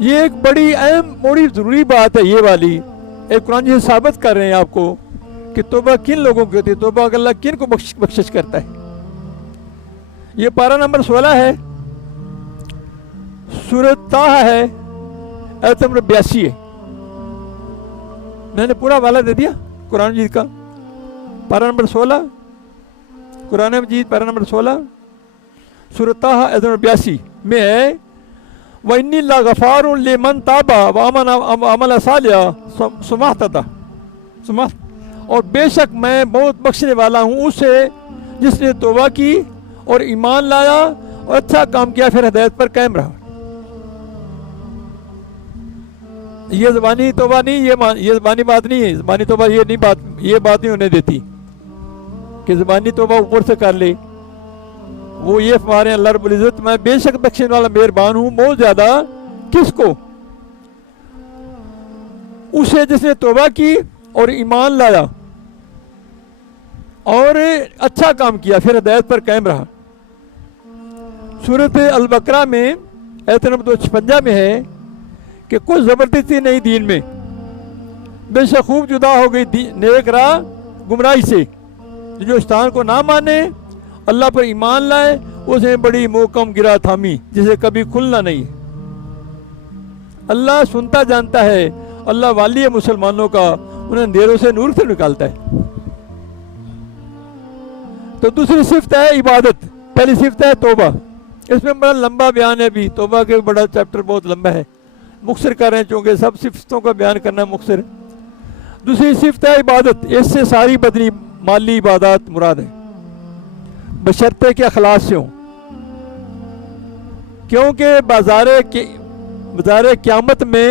یہ ایک بڑی اہم بڑی ضروری بات ہے یہ والی، ایک قرآن سے ثابت کر رہے ہیں آپ کو کہ توبہ کن لوگوں کی ہوتی ہے، توبہ اللہ کن کو بخشش کرتا ہے۔ یہ پارہ نمبر 16 ہے، سورۃ طٰہٰ ہے، آیت نمبر 82 ہے۔ میں نے پورا حوالہ دے دیا قرآن مجید کا، پارہ نمبر 16، قرآن مجید پارہ نمبر 16، سورۃ طٰہٰ آیت نمبر 82 میں ہے وَإِنِّي لَغَفَّارٌ لِمَنْ تَابَ وَعَمَلَ صَالِحًا ثُمَّ اهْتَدَىٰ، اور بے شک میں بہت بخشنے والا ہوں اسے جس نے توبہ کی اور ایمان لایا اور اچھا کام کیا پھر ہدایت پر قائم رہا۔ یہ زبانی توبہ نہیں، یہ زبانی بات نہیں ہے، زبانی توبہ یہ بات نہیں ہونے دیتی کہ زبانی توبہ اوپر سے کر لے۔ وہ یہ فرما رہے ہیں اللہ رب العزت میں بے شک بخشنے والا مہربان ہوں بہت زیادہ، کس کو؟ اسے جس نے توبہ کی اور ایمان لایا اور اچھا کام کیا پھر ہدایت پر قائم رہا۔ سورۃ البقرہ میں آیت نمبر 256 میں ہے کہ کچھ زبردستی نہیں دین میں، بے شک خوب جدا ہو گئی نیک راہ گمراہی سے۔ جو شیطان کو نہ مانے اللہ پر ایمان لائے اسے بڑی محکم گرا تھامی جسے کبھی کھلنا نہیں۔ اللہ سنتا جانتا ہے، اللہ والی ہے مسلمانوں کا، انہیں اندھیروں سے نور سے نکالتا ہے۔ تو دوسری صفت ہے عبادت، پہلی صفت ہے توبہ۔ اس میں بڑا لمبا بیان ہے، بھی توبہ کے بڑا چیپٹر بہت لمبا ہے، مختصر کر رہے ہیں چونکہ سب صفتوں کا بیان کرنا مختصر۔ دوسری صفت ہے عبادت، اس سے ساری بدنی مالی عبادات مراد ہے، بشرطے کے اخلاص سے ہوں، کیونکہ بازار قیامت میں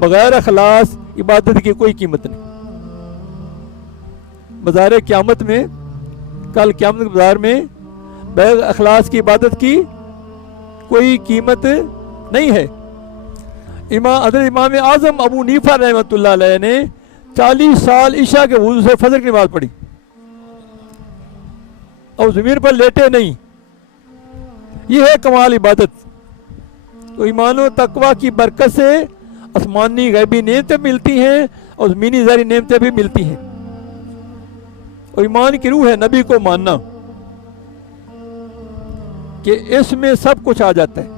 بغیر اخلاص عبادت کی کوئی قیمت نہیں۔ بازار قیامت میں، کل قیامت کے بازار میں بغیر اخلاص کی عبادت کی کوئی قیمت نہیں ہے۔ حضرت امام اعظم ابو حنیفہ رحمۃ اللہ علیہ نے 40 سال عشاء کے وضو سے فجر کی نماز پڑھی اور زمین پر لیٹے نہیں، یہ ہے کمال عبادت۔ تو ایمان و تقوی کی برکت سے آسمانی غیبی نعمتیں ملتی ہیں اور زمینی ظاہری نعمتیں بھی ملتی ہیں، اور ایمان کی روح ہے نبی کو ماننا کہ اس میں سب کچھ آ جاتا ہے۔